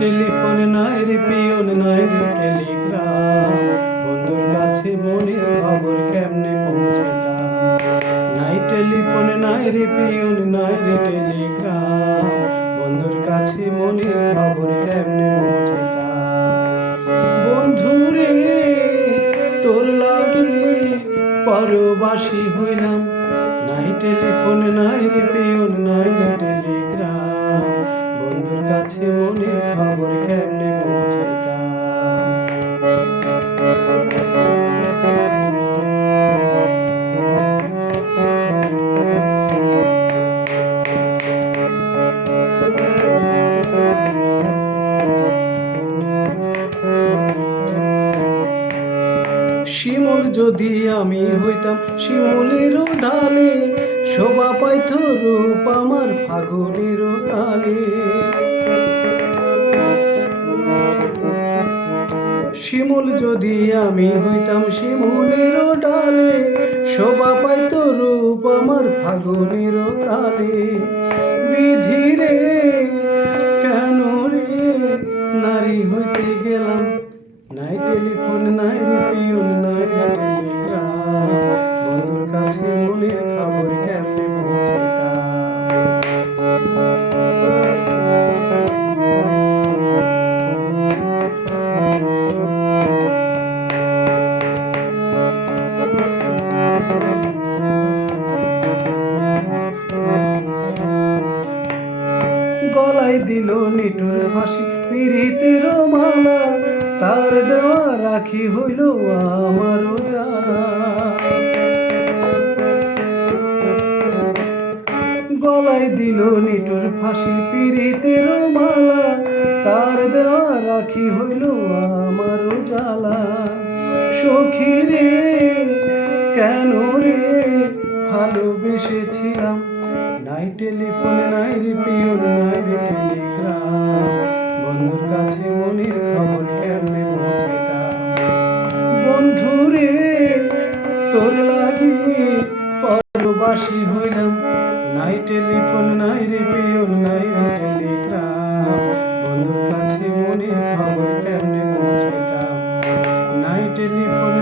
Telephone নাই রে peon নাই রে টেলিগ্রাম, বন্ধুর কাছে মনের খবর কেমনে পৌঁছাতাম। নাই টেলিফোন নাই রে পিয়ন নাই রে টেলিগ্রাম, বন্ধুর কাছে মনের খবর কেমনে পৌঁছাতাম। বন্ধুরে তোর লাগি পরবাসী হইলাম, নাই টেলিফোন নাই রে পিয়ন নাই রে টেলিগ্রাম, বন্ধুর কাছে মনের খবর কেমনে পৌঁছাইতাম। শিমুল যদি আমি হইতাম শিমুলেরও ডালে, শোভা পাইত রূপ আমার ফাগুনেরও কালে। শিমুল যদি আমি হইতাম শিমুলেরও ডালে, শোভা পাইত রূপ আমার ফাগুনেরও কালে। বিধি রে কেন রে নারী হইতে গেলাম, নাই টেলিফোন নাই রে পিয়ন নাই রে টেলিগ্রাম, বন্ধুর কাছে মনের খবর কেমনে পৌঁছাইতাম। গলায় দিল নিঠুর ফাঁসি পিরিতের মালা, তার দেওয়া রাখি হইল আমারও জানা। গলায় দিল নিঠুর ফাঁসি পিরিতের মালা, তার দেওয়া রাখি হইল আমারও জ্বালা। সখী রে কেন রে ভালোবেসেছিলাম, নাই টেলিফোন নাই রে পিয়ন নাই রে টেলিগ্রাম, বন্ধুর কাছে মনের খবর কেমনে পৌঁছাইতাম। বন্ধু রে তোর লাগি পরবাসী হইলাম, নাই টেলিফোন নাই রে পিয়ন নাই রে টেলিগ্রাম, বন্ধুর কাছে মনের খবর কেমনে পৌঁছাইতাম। নাই টেলিফোন